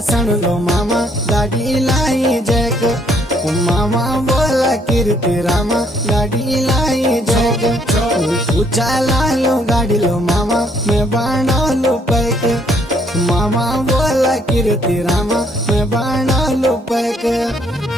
सणलो मामा गाडी लाई जैक मामा बोला कीर्ति रामा गाडी लाई जैक ऊंचा लो गाड़ी लो मामा मैं बाणा लो पैक मामा बोला कीर्ति रामा मैं बाणा लो पैक।